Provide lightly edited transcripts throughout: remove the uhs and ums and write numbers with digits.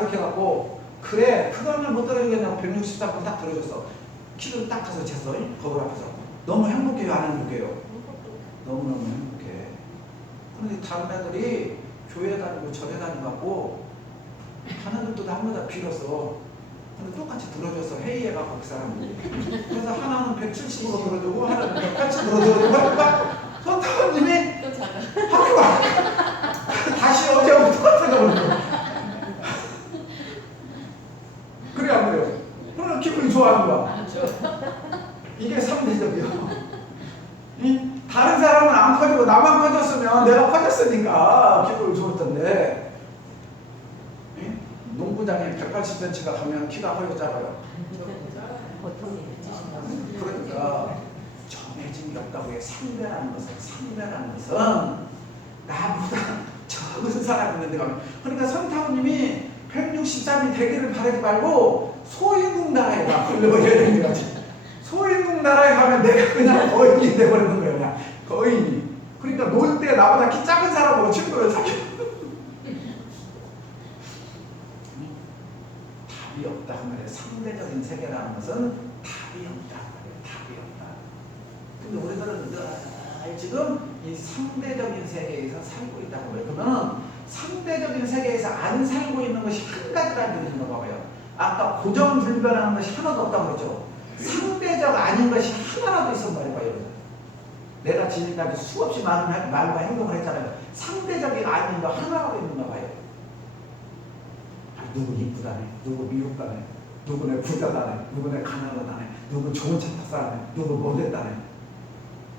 이렇게 해갖고 그래 그거는 못 들어주겠냐고 163분 딱 들어줬어. 키를 딱 가서 쟀어. 거울 앞에서. 너무 행복해요 안 행복해요? 너무너무 행복해. 그런데 다른 애들이 교회 다니고 절에 다니고 하나님도 날마다 빌었어. 근데 똑같이 들어줘서 회의해갖고 그 사람이. 그래서 하나는 170으로 들어주고 하나는 180으로 들어주고 하니까 선타원님이 학교 가 다시 어제하고 똑같은 거 보는 그래 안 그래요? 그러면 기분이 좋아하는 거야. 이게 3대적이요. 다른 사람은 안 커지고 나만 커졌으면 내가 커졌으니까 기분이 좋았던데 농구장에 180cm가 가면 키가 커졌잖아요. 그러니까 정해진 게 없다고 해. 상대라는 것은 나보다 적은 사람이 있는데 가면 그러니까 선타우님이 163이 되기를 바라지 말고 소인국 나라에 가. 그러려고 해야 되는 거지. 소인국 나라에 가면 내가 그냥 거인이 돼버리는 거야. 그냥 거인이. 그러니까 놀 때 나보다 키 작은 사람하고 친구를 사귀어. 답이 없다 그 말이에요. 상대적인 세계라는 것은 답이 없다 그 말이에요. 답이 없다. 근데 우리들은 늘 지금 이 상대적인 세계에서 살고 있다고 해요. 그러면 상대적인 세계에서 안 살고 있는 것이 한 가지라는 얘기인 거 봐봐요. 아까 고정불변하는 것이 하나도 없다고 그랬죠. 상대적 아닌 것이 하나라도 있었단 말이에요. 내가 지금까지 수없이 많은 말과 행동을 했잖아요. 상대적인 아닌 거 하나라도 있는가 봐요. 누구 이쁘다네, 누구 미흡다네, 누구네 부자다네, 누구네 가난하다네, 누구 좋은 차 탔다네, 누구 못했다네.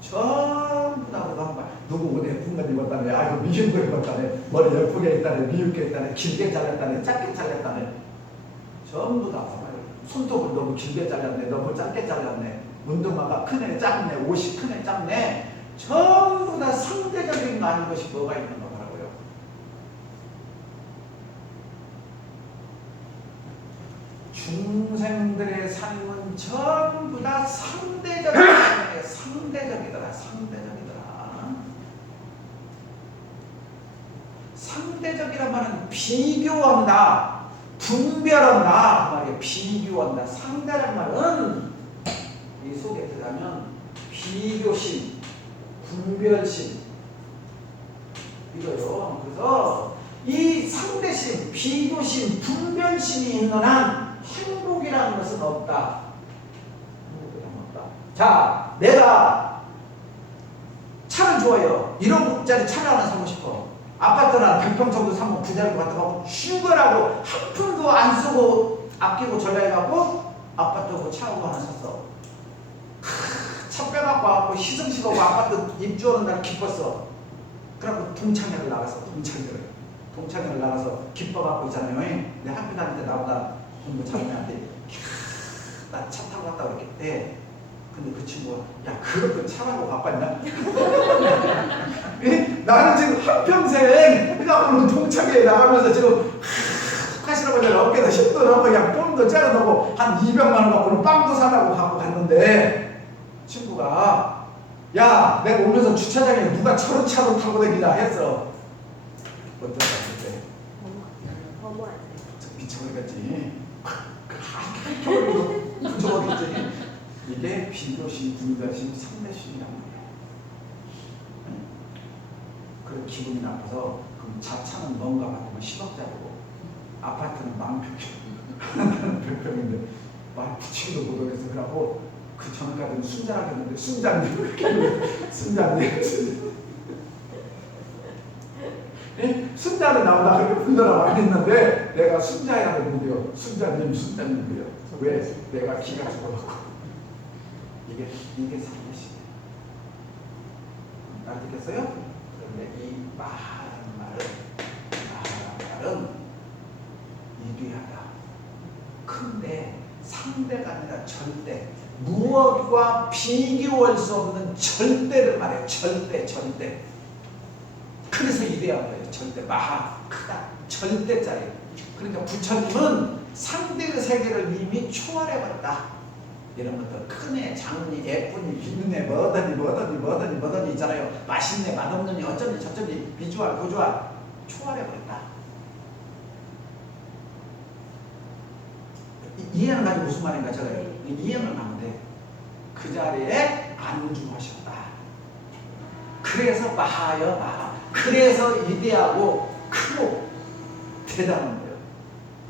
전부 다 그런 말. 누구 옷 예쁜 걸 입었다네, 아이고 미신 거 입었다네, 머리 예쁘게 했다네, 미흡게 했다네, 길게 잘랐다네, 짧게 잘랐다네. 전부 다 봐봐요. 손톱을 너무 길게 잘랐네, 너무 짧게 잘랐네, 운동화가 크네, 작네, 옷이 크네, 작네. 전부 다 상대적인 거 아닌 것이 뭐가 있는 거라고요. 중생들의 삶은 전부 다 상대적이더라. 상대적이란 말은 비교한다, 분별한다 그 말이에요. 비교한다. 상대란 말은 이 속에 들어가면 비교심, 분별심 이거요. 그래서 이 상대심, 비교심, 분별심이 있는 한 행복이라는 것은 없다. 자, 내가 차를 좋아해요. 1억짜리 차를 하나 사고 싶어. 아파트나 100평 정도 사면 부자를 갖다가 슈거라고 한 푼도 안 쓰고 아끼고 전략해갖고 아파트하고 차하고 하나 샀어. 차 빼갖고 와갖고 희성식하고 아파트 입주하는 날 기뻤어. 그래갖고 동창회를 나가서 동창회를 나가서 기뻐갖고 있잖아요. 내 학교 다닐 때 나보다 공부 잘하는데 나 차 타고 갔다 그랬대. 근데 그 친구가 야 그것도 차라고 바빴냐? 나는 지금 한평생 그냥 동창회에 나가면서 지금 하시는 어깨에다 힘도 넣고 그냥 뽕도 짜려 넣고 한 200만 원 갖고는 빵도 사라고 갖고 갔는데 친구가 야 내가 오면서 주차장에 누가 저런 차로 타고 다니냐 했어. 어쩌다 그때 미쳐버리겠지. 미쳐버리겠지. 이게 비교심, 분별심, 상대심이란 말이에요. 그래서 기분이 나빠서 그럼 자차는 뭔가 같으면 10억짜리고 아파트는 10,000평 나는 100평인데 말 붙이기도 못하겠어. 그래갖고 그 전까지는 순자라고 했는데 순자는 나보다 그렇게 분별하고 안 했는데 내가 순자야를 못해요. 순자님이에요. 왜? 내가 기가 죽어갖고 이게 상대심이에요. 알겠어요? 그런데 이 말은 이리하다. 큰데 상대가 아니라 절대. 무엇과 비교할 수 없는 절대를 말해요. 절대. 그래서 이래야 거예요. 절대. 마하 크다. 절대짜리. 그러니까 부처님은 상대의 세계를 이미 초월해버렸다. 이런 것들 큰애, 작은애, 예쁜애, 비는애, 뭐더니 있잖아요. 맛있네, 맛없느니 어쩌니 저쩌니 비주얼, 고주얼 초월해버렸다. 이해는 가지고 무슨 말인가 제가 이해는 하면 돼. 그 자리에 안주하셨다. 그래서 마하여 마하. 그래서 위대하고 크고 대단한 거예요.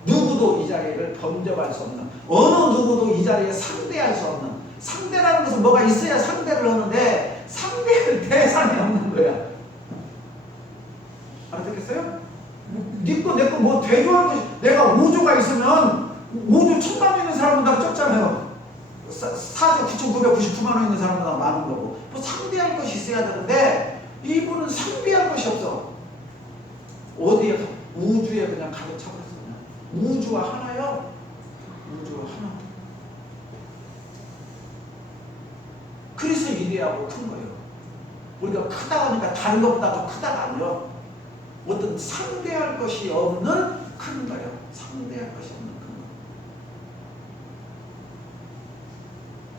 누구도 이 자리를 범접할 수 없는, 어느 누구도 이 자리에 상대할 수 없는, 상대라는 것은 뭐가 있어야 상대를 하는데 상대할 대상이 없는 거야. 알아듣겠어요? 니꺼 내꺼 뭐 대조할 것이, 내가 5조가 있으면 5조 1000만 원 있는 사람보다 적잖아요. 4조 9,999만 원 있는 사람보다 많은 거고, 뭐 상대할 것이 있어야 되는데 이분은 상대할 것이 없어. 어디에? 우주에 그냥 가득 차버렸어. 그냥 우주와 하나요. 우주와 하나. 그래서 위대하고 큰 거예요. 우리가 크다 하니까 다른 것보다 더 크다가 아니라 어떤 상대할 것이 없는 큰 거예요. 상대할 것이 없는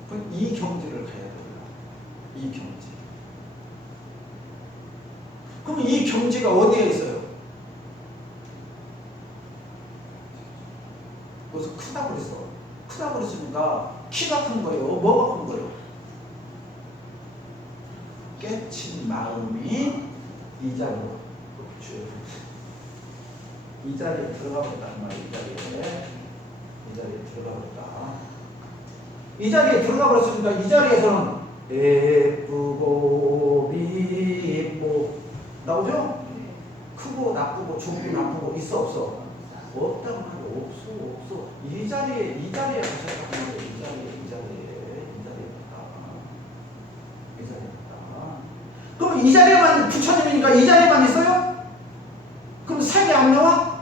큰 거. 이 경지를 가야 돼요. 이 경지. 그럼 이 경지가 어디에 있어요? 그래서 크다 그랬어. 크다 그랬으니까 키가 큰 거예요. 뭐가 큰 거예요? 깨친 마음이 이 자리로, 이 자리에 들어가 버렸다. 이 자리에 들어가 버렸다. 이 자리에 들어가 버렸으니까 이 자리에서는 예쁘고 미쁘고 나오죠? 크고 나쁘고 좋고 나쁘고 있어 없어? 없다고 말이야. 없어. 이 자리에 가셨다고 말이야. 이 자리에 그럼 이 자리에만 부처님이니까 이 자리에만 있어요? 그럼 색이 안 나와?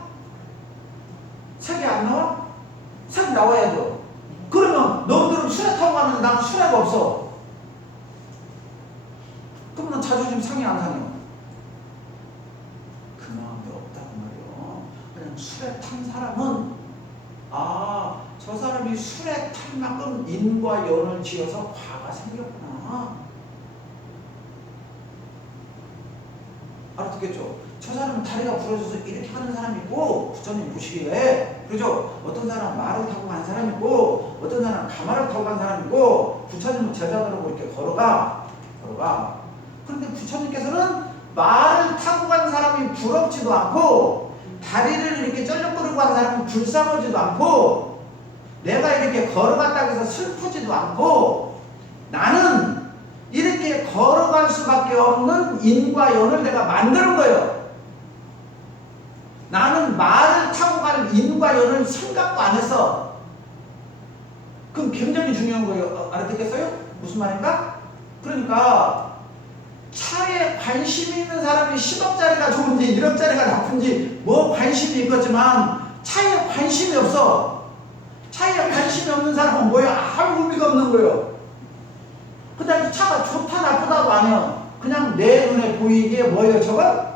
색이 안 나와? 색이 나와야죠. 그러면 너희들은 수레 타고 가는데 나는 수레가 없어. 그러면 자존심 상해 안 상해? 그 마음이 없다고 말이요. 그냥 수레 탄 사람은 저 사람이 수레 탈 만큼 인과 연을 지어서 과가 생겼구나. 알아듣겠죠? 저 사람은 다리가 부러져서 이렇게 하는 사람이 있고 부처님 보시기에, 그죠? 어떤 사람은 말을 타고 간 사람이 있고 어떤 사람은 가마를 타고 간 사람이 있고 부처님은 제자들하고 이렇게 걸어가. 그런데 부처님께서는 말을 타고 간 사람이 부럽지도 않고 다리를 이렇게 쩔렁거리고 간 사람이 불쌍하지도 않고 내가 이렇게 걸어갔다고 해서 슬프지도 않고 나는 이렇게 걸어갈 수밖에 없는 인과 연을 내가 만드는 거예요. 나는 말을 타고 갈 인과 연을 생각도 안 했어. 그럼 굉장히 중요한 거예요. 알아듣겠어요? 무슨 말인가? 그러니까 차에 관심이 있는 사람이 10억짜리가 좋은지 1억짜리가 나쁜지 뭐 관심이 있겠지만 차에 관심이 없어. 차에 관심이 없는 사람은 뭐야? 아무 의미가 없는 거예요. 그 다음에 차가 좋다 나쁘다도 아니야. 그냥 내 눈에 보이기에 뭐예요? 저건?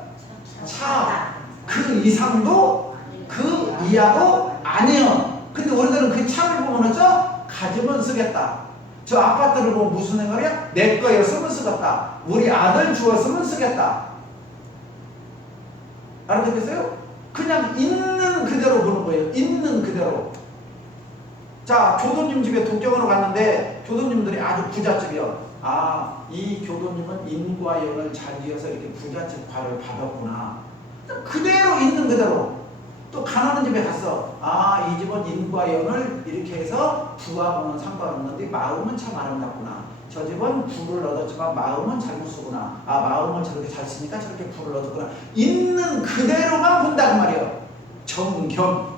차. 그 이상도 그 이하도 아니에요. 근데 우리들은 그 차를 보면 어쩌? 가지면 쓰겠다. 저 아파트를 보면 무슨 생각이야? 내 거였으면 쓰겠다. 우리 아들 주었으면 쓰겠다. 알아듣겠어요? 그냥 있는 그대로 보는 거예요. 있는 그대로. 자, 교도님 집에 독경으로 갔는데 교도님들이 아주 부잣집이요. 이 교도님은 인과 연을 잘 지어서 이렇게 부잣집 과를 받았구나. 그대로 있는 그대로. 또 가난한 집에 갔어. 이 집은 인과 연을 이렇게 해서 부하고는 상관없는데 마음은 참 아름답구나. 저 집은 부를 얻었지만 마음은 잘못 쓰구나. 마음을 저렇게 잘 쓰니까 저렇게 부를 얻었구나. 있는 그대로만 본다고 말이에요. 정겸.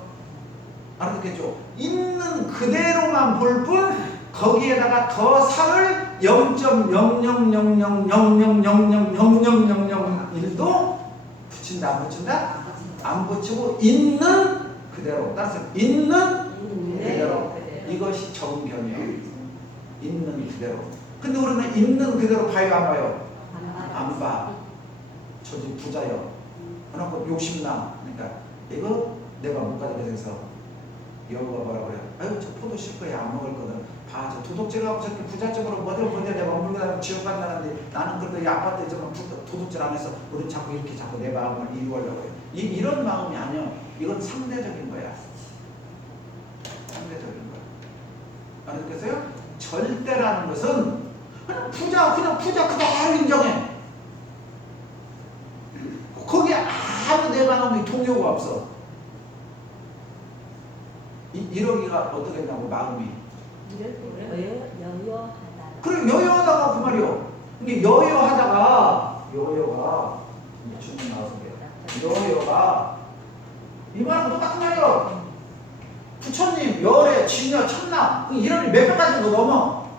알아듣겠죠? 있는 그대로만 볼 뿐 거기에다가 더 살을 0.000000000001도 붙인다 안 붙인다? 안 붙이고 있는 그대로. 따라서 있는 그대로. 이것이 정견이에요. 있는 그대로. 근데 우리는 있는 그대로 봐요 안 봐요? 안 봐. 저 집 부자요. 그러고 욕심나. 그러니까 이거 내가 못 가지게 돼서 여보가 뭐라 그래요? 아유 저 포도 실 거야 안 먹을 거든. 저 도둑질하고 저렇게 부잣집으로 뭐들 내가 먹는 지옥 간다는데 나는 그래도 이 아파트에 좀 도둑질 안 해서 우리 자꾸 이렇게 자꾸 내 마음을 이루려고 해요. 이런 마음이 아니야. 이건 상대적인 거야. 상대적. 알았겠어요? 절대라는 것은 그냥 부자 그대로 인정해. 거기에 아무 내 마음이 동요가 없어. 이러기가 어떻게 했냐고 마음이. 여여하다. 그래 여여하다가 그 말이요. 근데 여여가 주문 나와서 그래요. 여여가 이 말은 똑같은 말이요. 부처님 열애 진여 천남 이런 몇백 가지도 넘어.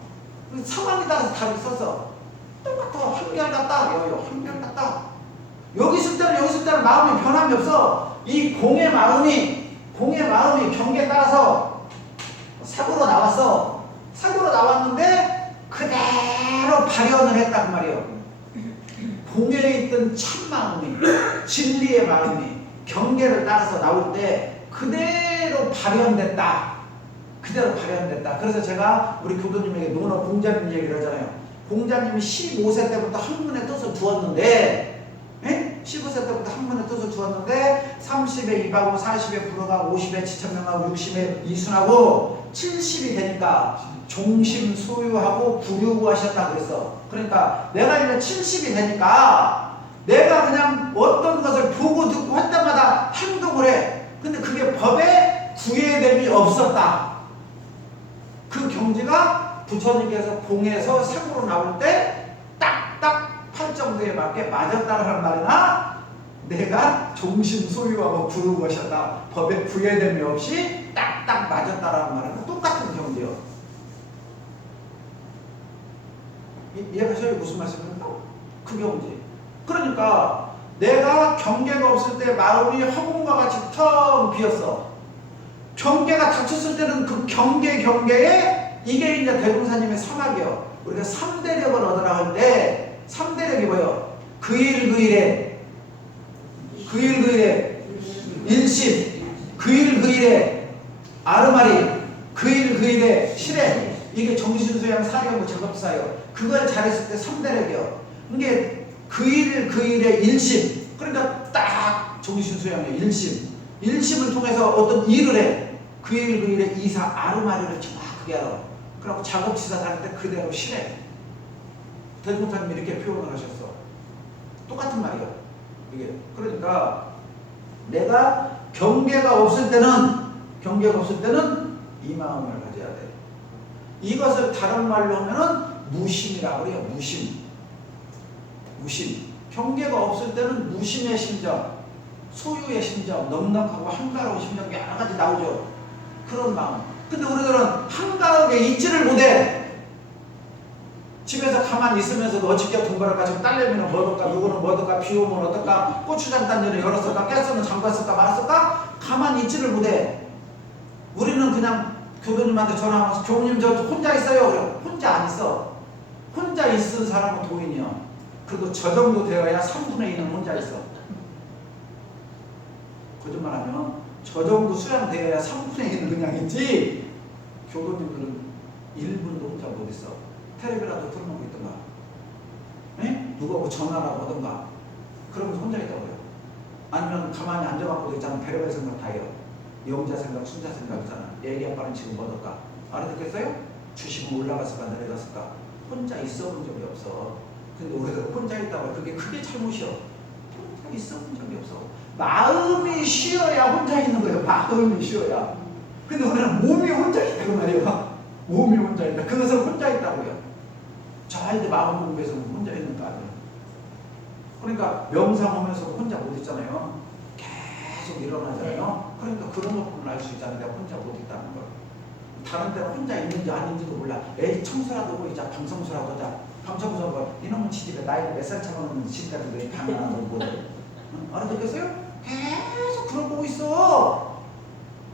상황에 따라서 답이 있어서 똑같아. 한결같다. 여여 한결같다. 여기 있을 때는 마음이 변함이 없어. 이 공의 마음이 경계에 따라서 사고로 나왔어. 사고로 나왔는데 그대로 발현을 했다 그 말이에요. 공에 있던 참 마음이 진리의 마음이 경계를 따라서 나올 때 그대로 발현됐다. 그래서 제가 우리 교도님에게 노너 공자님 얘기를 하잖아요. 공자님이 15세 때부터 학문의 뜻을 두었는데 15세 때부터 학문의 뜻을 두었는데 30에 입하고 40에 불어가고 50에 지천명하고 60에 이순하고 70이 되니까 종심 소유하고 부류하셨다고 그랬어. 그러니까 내가 이제 70이 되니까 내가 그냥 어떤 것을 보고 듣고 할 때마다 행동을 해. 근데 그게 법에 구애됨이 없었다. 그 경지가 부처님께서 공에서 생으로 나올 때 딱딱 팔정도에 맞게 맞았다는 말이나 내가 종심 소유하고 부르고 것이었다. 법에 구애됨이 없이 딱딱 맞았다라는 말은 똑같은 경지요. 이해하셔요? 무슨 말씀입니까? 그 경지. 그러니까 내가 경계가 없을 때 마음이 허공과 같이 텅 비었어. 경계가 닥쳤을 때는 그 경계에 이게 이제 대공사님의 사막이요. 우리가 3대력을 얻으라 할 때 3대력이 뭐예요? 그 일에 일심, 그 일에 아르마리, 그 일에 실행. 이게 정신수양 사령부 작업사예요. 그걸 잘했을 때 3대력이요. 이게 그 일에 일심. 그러니까 딱 정신수양의 일심을 통해서 어떤 일을 해. 그 일에 이사 아르마리를 정확하게 알아. 그리고 작업지사 다닐 때 그대로 실행. 대중사님이 이렇게 표현을 하셨어. 똑같은 말이에요. 이게 그러니까 내가 경계가 없을 때는 이 마음을 가져야 돼. 이것을 다른 말로 하면은 무심이라고 그래요. 무심. 경계가 없을 때는 무심의 심정, 소유의 심정, 넉넉하고 한가로운 심정 여러 가지 나오죠. 그런 마음. 근데 우리들은 한가하게 있지를 못해. 집에서 가만히 있으면서도 어찌게 돈 벌을까? 지금 딸내미는 뭐 얻을까? 누구는 뭐 얻을까? 비 오면 어떨까? 고추장 단지를 열었을까? 가스는 잠갔을까? 말았을까? 가만히 있지를 못해. 우리는 그냥 교도님한테 전화하면서 교우님 저 혼자 있어요. 그래. 혼자 안 있어. 혼자 있은 사람은 도인이야. 그리고 저 정도 되어야 3분의 1은 혼자 있어. 거짓말하면 저 정도 수양되어야 3분의 1은 그냥 있지. 교도님들은 1분도 혼자 못 있어. 텔레비라도 틀어놓고 있던가, 누가 뭐 전화라고 하던가, 그러면서 혼자 있다고 해요. 아니면 가만히 앉아갖고도 있잖아. 별의별 생각 다 해요. 영자 생각, 순자 생각 있잖아. 애기 아빠는 지금 뭐 얻을까? 알아듣겠어요? 주식은 올라갔을까 내려갔을까? 혼자 있어 본 적이 없어. 근데 우리가 혼자 있다고 그게 크게 잘못이요. 혼자 있어 본 적이 없어. 마음이 쉬어야 혼자 있는 거예요. 마음이 쉬어야. 근데 우리는 몸이 혼자 있다고 말이에요. 몸이 혼자 있다. 그것을 혼자 있다고요. 절대 마음 공부에서 혼자 있는 거 아니에요. 그러니까 명상하면서도 혼자 못 있잖아요. 계속 일어나잖아요. 그러니까 그런 것뿐을 알 수 있잖아요. 내가 혼자 못 있다는 걸. 다른 데는 혼자 있는지 아닌지도 몰라. 에이 청소라도 보이자. 방청소라도 하자. 방청소 이놈은 지집에 나이 몇 살 차가는 지집까지 왜 방을 안 하고 뭐래. 알아듣겠어요? 계속 그걸 보고 있어.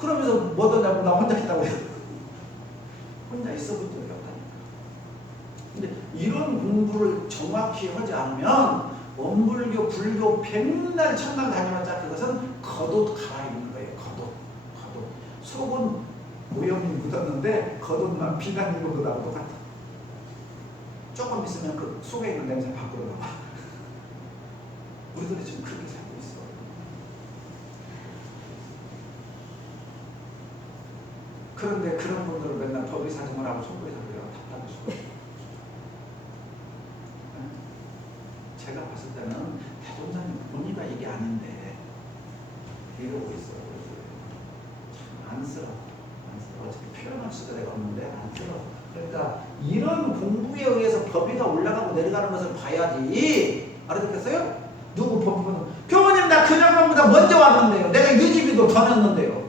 그러면서 뭐든 나 혼자 있다고 해요. 혼자 있어 본 적이 없다니까. 근데 이런 공부를 정확히 하지 않으면 원불교, 불교 백날 천당 다녀봤자 그것은 겉옷 갈아입는 거예요. 겉옷. 속은 오염이 묻었는데 겉옷만 비단 입은 것하고 똑같아. 조금 있으면 그 속에 있는 냄새 밖으로 나와. 우리들이 지금 그렇게 살고 있어. 그런데 그런 분들은 맨날 법의 사정을 하고 손부리 사정을 하고 답답해 죽어요. 제가 봤을 때는 대종사님 본의가 이게 아닌데 이러고 있어요. 참 안쓰러워. 어떻게 표현할 수가 내가 없는데 안쓰러워. 그러니까 이런 공부에 의해서 법위가 올라가고 내려가는 것을 봐야지. 알아듣겠어요? 누구 법위는 교모님 나 그냥만보다 먼저 왔는데요. 내가 유지비도 더 냈는데요.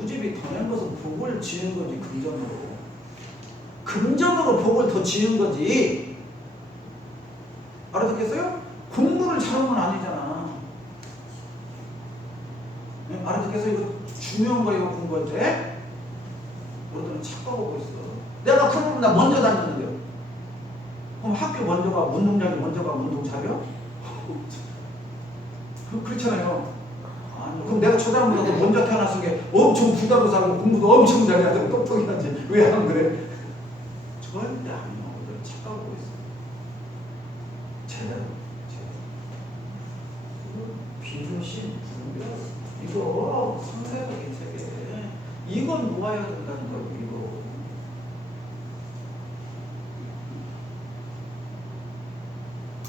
유지비 더 낸 것은 복을 지은 거지. 금전으로 복을 더 지은 거지. 알아듣겠어요? 공부를 잘한 건 아니잖아. 네? 알아듣겠어요? 이거 중요한 거예요. 공부할 때 너희들은 착각하고 있어. 내가 그러면 나 먼저 다녔는데요. 그럼 학교 먼저 가, 운동장에 먼저 가, 운동 잘려? 그렇잖아요. 아니, 그럼 내가 초등학교보다 먼저 태어났으니까 엄청 부자도 살고 공부도 엄청 잘해야 되고 똑똑해야지. 왜 안 그래? 절대 아니요. 너희들은 착각하고 있어. 제대로. 비조심, 분별. 이거 상세적인 세계. 이건 놓아야 된다는 거예요. 이거.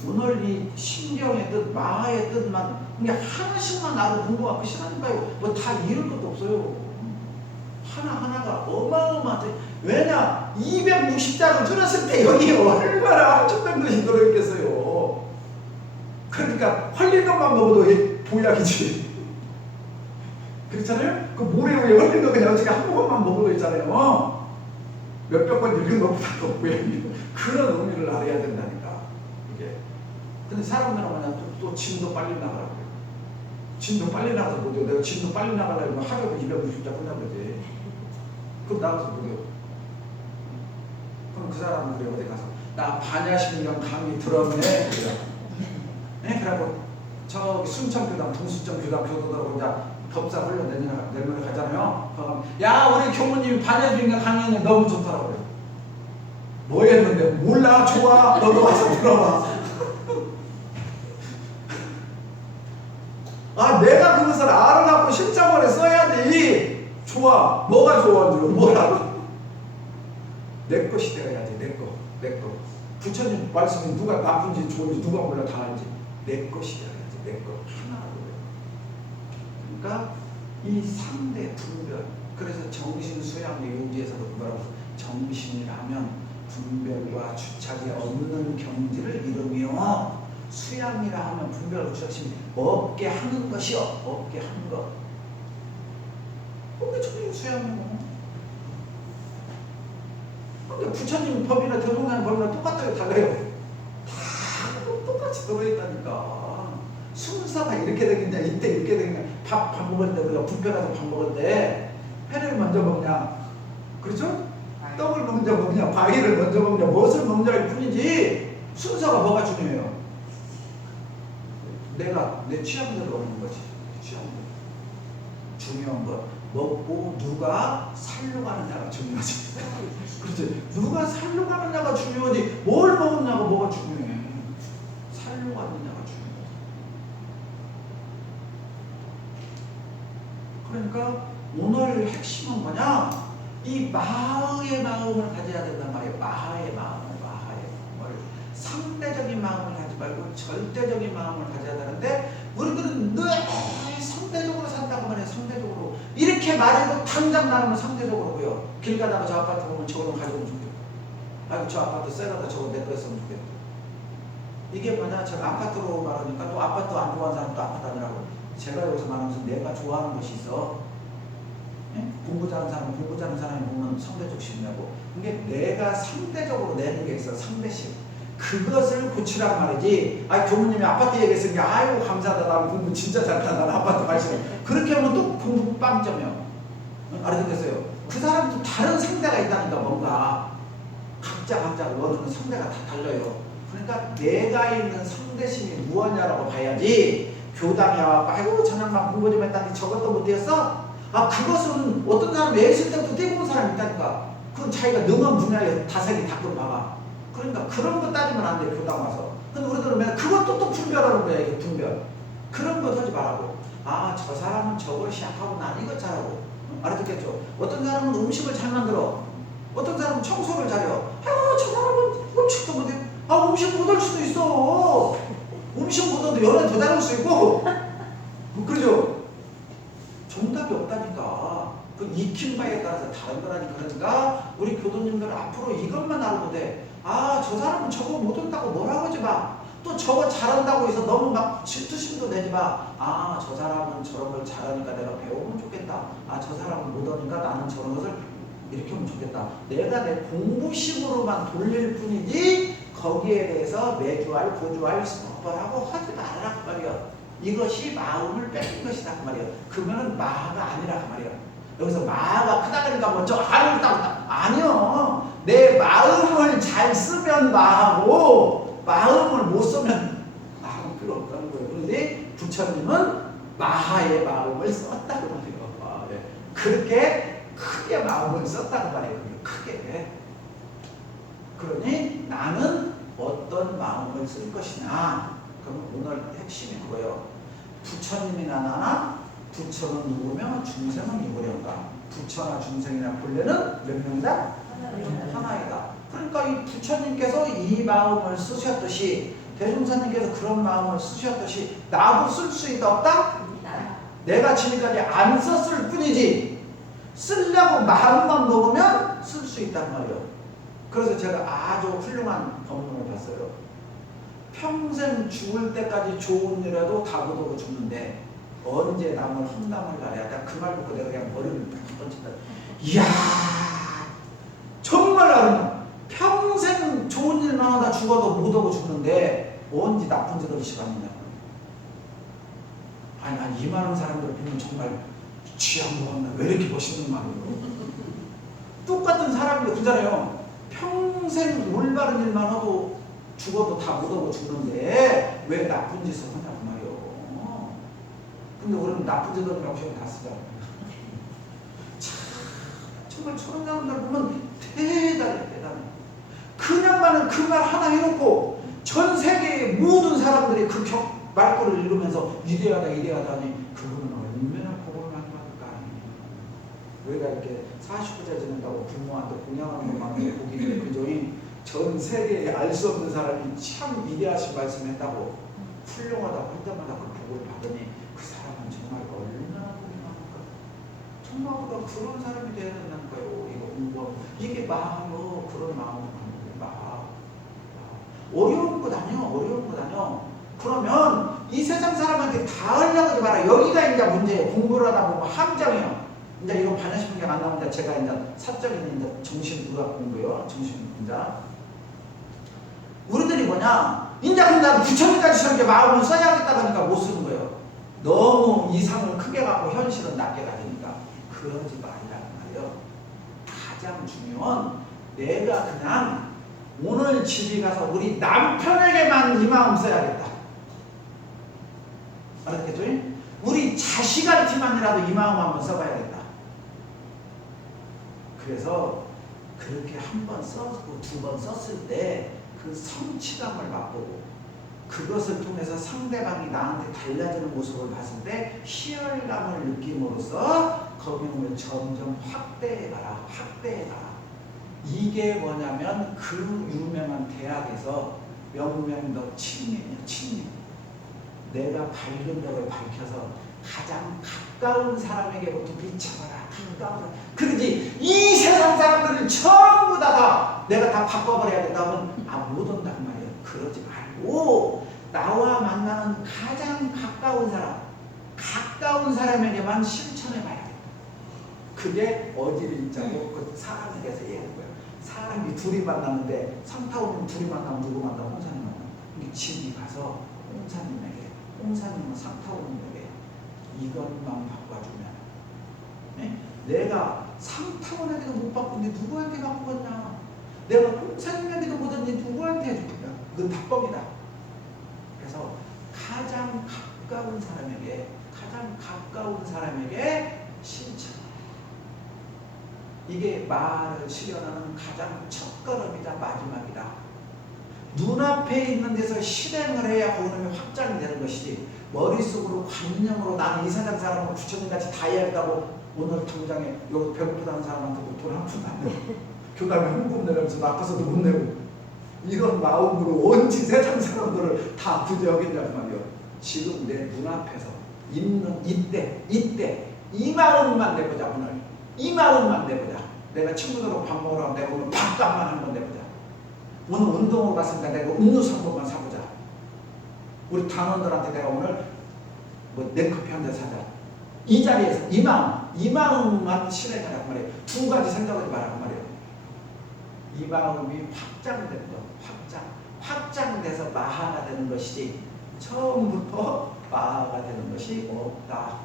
오늘 이 신경의 뜻, 마하의 뜻만 그냥 하나씩만 나도 공부가 그 시간인가요? 뭐 다 이을 것도 없어요. 하나하나가 어마어마하지. 왜냐? 260자로 줄였을 때 여기 얼마나 엄청난 것이 들어있겠어요. 그러니까 헐린 것만 먹어도 보약이지. 그렇잖아요? 그 모래 위에 헐린 거 그냥 어떻게 한 모금만 먹어도 있잖아요. 몇백 번 읽은 것보다 보약이. 그런 의미를 알아야 된다니까. 이게. 근데 사람들은 뭐냐, 또 진도 빨리 나가라고 그래요. 진도 빨리 나가서 뭐죠? 내가 진도 빨리 나가려면 하루에 260자 끝나버리지. 그럼 나가서 뭐죠? 그럼 그 사람들이 어디 가서 나 반야신경 강의 들었네. 그래요. 네? 그래갖고 저기 순천교당, 동수천교당 교도들하고 이제 법사 훈련 내년에 가잖아요. 그럼 야 우리 교무님이 반야신경 강의는 너무 좋더라고요. 뭐 했는데? 몰라. 좋아. 너도 와서 들어봐. 아, 내가 그것을 알아갖고 실장원에 써야지. 좋아. 뭐가 좋아하죠? 뭐라고? 내 것이 되어야지. 내 거. 내 거. 부처님 말씀이 누가 나쁜지 좋은지 누가 몰라 다 알지. 내 것이 되어야지. 내 거. 하나로. 그러니까 이 3대 분별. 그래서 정신 수양의 용지에서도 뭐라고 정신이라면 분별과 주착이 없는 경지를 이루며 수양이라 하면 분별과 주착심이 없게 하는 것이요. 없게 하는 것. 근데 저게 수양이고. 근데 부처님 법이나 대종사님 법이나 똑같아요. 달라요. 다 똑같이 들어있다니까. 순서가 이렇게 되겠냐, 이때 이렇게 되겠냐. 밥 먹을 때 우리가 뷔페 가서 밥 먹을 때 회를 먼저 먹냐, 그렇죠? 떡을 먼저 먹냐, 과일을 먼저 먹냐, 무엇을 먹냐일 뿐이지 순서가 뭐가 중요해요? 내가 내 취향대로 먹는 거지. 취향대로. 중요한 거 먹고 누가 살로 가느냐가 중요하지. 그렇지. 누가 살로 가느냐가 중요하지. 뭘 먹었냐가 뭐가 중요해. 살로 가느냐가 중요해. 그러니까 오늘 핵심은 뭐냐? 이 마하의 마음을 가져야 된단 말이에요. 마하의 마음을. 상대적인 마음을 하지 말고 절대적인 마음을 가져야 되는데 우리들은 늘 상대적으로 산다고 말해요. 상대적으로. 이렇게 말해도 당장 나는 상대적으로고요. 길 가다가 저 아파트 보면 저거는 가져오면 좋겠다. 아이고 저 아파트 세가다 저거 내 거였으면 좋겠다. 이게 뭐냐? 제가 아파트로 말하니까 또 아파트 안 좋아하는 사람도 아파트 아니라고. 제가 여기서 말하면서 내가 좋아하는 것이 있어. 예? 공부 잘하는 사람, 공부 잘하는 사람이 보면 상대적 심리하고. 이게 내가 상대적으로 내는 게 있어. 상대심. 그것을 고치란 말이지. 아, 교무님이 아파트 얘기했으니까 아이고 감사하다. 나는 공부 진짜 잘한다. 나는 아파트 관심. 그렇게 하면 또 공부 빵점이야. 알아듣겠어요? 그 사람도 다른 상대가 있다니까. 뭔가 각자가 원하는 상대가 다 달라요. 그러니까 내가 있는 상대심이 무엇냐라고 봐야지. 교당에 와서 아이고 저녁만 공부 좀 했다는데 저것도 못했어? 아, 그것은 어떤 사람 애있을 때부터 떼고 온 사람이 있다니까. 그건 자기가 능한 분야에 다색이 닦고 봐봐. 그러니까 그런 거 따지면 안 돼. 교당 와서. 근데 우리들은 맨날 그것도 또 분별하는 거야. 이게 분별. 그런 거 하지 말라고. 아, 저 사람은 저걸 시작하고 난 이거 잘하고. 알아듣겠죠? 어떤 사람은 음식을 잘 만들어. 어떤 사람은 청소를 잘해요. 아유, 저 사람은 음식도 못해. 아, 음식 못할 수도 있어. 음식 못해도 연애 더 잘할 수 있고. 그러죠? 정답이 없다니까. 그 익힌 바에 따라서 다른 거라니까. 그러니까 우리 교도님들 앞으로 이것만 알고 돼. 아, 저 사람은 저거 못한다고 뭐라고 하지 마. 또 저거 잘한다고 해서 너무 막 질투심도 내지 마. 아, 저 사람은 저런 걸 잘하니까 내가 배우면 좋겠다. 아, 저 사람은 못하니까 나는 저런 것을 이렇게 하면 좋겠다. 내가 내 공부식으로만 돌릴 뿐이지 거기에 대해서 매주할, 고주할, 스토퍼하고 하지 말라 그 말이야. 이것이 마음을 뺏긴 것이다 그 말이야. 그러면은 마하가 아니라 그 말이야. 여기서 마하가 크다 그러니까 먼저 하를 따고 아니요. 내 마음을 잘 쓰면 마하고 마음을 못 쓰면 마음 필요 없다는 거예요. 그런데 부처님은 마하의 마음을 썼다고 말이에요. 아, 네. 그렇게 크게 마음을 썼다고 말이에요. 크게. 그러니 나는 어떤 마음을 쓸 것이냐. 그럼 오늘 핵심이 그거예요. 부처님이나 나나 부처는 누구며 중생은 누구련가. 부처나 중생이나 본래는 몇 명이다? 하나이다. 그러니까 이 부처님께서 이 마음을 쓰셨듯이 대종사님께서 그런 마음을 쓰셨듯이 나도 쓸 수 있다 없다? 내가 지금까지 안 썼을 뿐이지 쓰려고 마음만 먹으면 쓸 수 있단 말이에요. 그래서 제가 아주 훌륭한 법문을 봤어요. 평생 죽을 때까지 좋은 일에도 다 못하고 죽는데 언제 남을 험담을 가려야 돼. 그 말 듣고 내가 그냥 머리를 팍 던진다. 이야, 정말 아름다워. 평생 좋은 일만 하다 죽어도 못하고 죽는데 언제 나쁜 짓을 시간이냐. 아니, 난 이 많은 사람들을 보면 정말 취향 먹었나 왜 이렇게 멋있는 말이에요. 똑같은 사람인데 그잖아요. 평생 올바른 일만 하도 죽어도 다 못하고 죽는데 왜 나쁜 짓을 하냐 그 말이에요. 근데 우리는 나쁜 짓을 하라고 시험 다 쓰잖아요. 정말 저런 사람들 보면 대단해. 그냥만은 그 말 하나 해놓고 전 세계의 모든 사람들이 그 말꼬를 읽으면서 이대하다 이대하다니 그분은 얼마나 복을 많이 받을까. 우리가 이렇게 49자 지낸다고 부모한테 공양하는 것만으로 복이 있는데 그죠? 전 세계에 알 수 없는 사람이 참 위대하신 말씀했다고 훌륭하다고 할 때마다 그 복을 받으니 그 사람은 정말 얼마나 복이 많을까. 정말 우리가 그런 사람이 되어야 된다는 거예요. 이거 공부하고 이게 마음으로 그런 마음으로 가는 거야. 어려운 것 아니야. 어려운 것 아니야. 그러면 이 세상 사람한테 다 하려고 하지 마라. 여기가 이제 문제예요. 공부를 하다 보면 함정이에요. 이제 이건 반야신경 안 나오는데 제가 이제 사적인 이제 정신의학 공부요. 정신분자. 우리들이 뭐냐? 이제 그냥 부처님까지 저렇게 마음을 써야겠다 하니까 못 쓰는 거예요. 너무 이상을 크게 갖고 현실은 낮게 가지니까 그러지 말라는 말이에요. 가장 중요한 내가 그냥 오늘 집에 가서 우리 남편에게만 이 마음 써야겠다. 알았겠죠? 우리 자식한테만이라도 이 마음 한번 써봐야겠다. 그래서 그렇게 한 번 썼고 두 번 썼을 때 그 성취감을 맛보고 그것을 통해서 상대방이 나한테 달라지는 모습을 봤을 때 희열감을 느낌으로써 거기는 점점 확대해가라. 확대해가라. 이게 뭐냐면 그 유명한 대학에서 명명덕 친님이야. 친님. 내가 밝은 덕을 밝혀서 가장 가까운 사람에게부터 비춰봐라. 가까운. 그러지 이 세상 사람들을 전부 다 내가 다 바꿔버려야 된다면 못 온단 말이에요. 그러지 말고 나와 만나는 가장 가까운 사람에게만 실천해봐야 돼. 그게 어지린자고 그 사람에 대해서 얘기하는 거예요. 사람이 둘이 만났는데 상타오님 둘이 만나면 누구 만나? 홍사님 만나. 집이 가서 홍사님은 상타오님에게 이것만 바꿔주면 네? 내가 상타오님에게도 못 바꾸는데 누구한테 바꾸겠냐? 내가 홍사님에게도 못했는데 누구한테 해줄까? 그건 답법이다. 그래서 가장 가까운 사람에게 실천. 이게 말을 실현하는 가장 첫걸음이자 마지막이다. 눈앞에 있는 데서 실행을 해야 그놈이 확장이 되는 것이지 머릿속으로 관념으로 나는 이 세상 사람은 부처님같이 다 해야겠다고 오늘 당장에 여기 배고프다는 사람한테도 돈 한 푼도 안 내고 교담에 헌금 내면서 나빠서도 못 내고 이런 마음으로 온 세상 사람들을 다 부재 여긴단 말이에요. 지금 내 눈앞에서 있는 이때 이 마음만 내보자. 오늘 이 마음만 내보자. 내가 친구들하고 밥 먹으러 가면 내가 오늘 밥값만 한번 내보자. 오늘 운동을 갔으니까 내가 음료수 한 번만 사보자. 우리 단원들한테 내가 오늘 뭐 냉커피 한 잔 사자. 이 자리에서 이 마음만 실행하라고 말이에요. 두 가지 생각하지 말라고 말이에요. 이 마음이 확장된 것, 확장돼서 마하가 되는 것이지 처음부터 마하가 되는 것이 없다.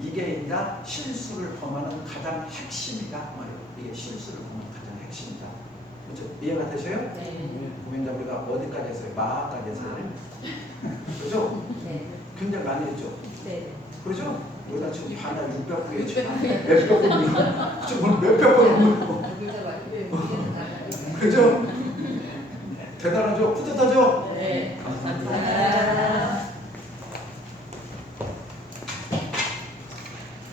이게 이제 실수를 범하는 가장 핵심이다 말이에요. 이게 실수를 범하는 가장 핵심이다. 그렇죠? 이해가 되세요? 네. 고민자 우리가 어디까지 했어요? 마하까지 했어요. 그렇죠? 네. 굉장히 많이 했죠. 네. 그렇죠? 우리가 지금 반을 600개 했지만 몇백 번 지금 몇백 번 넘고 그죠? 대단하죠? 뿌듯하죠? 네. 감사합니다.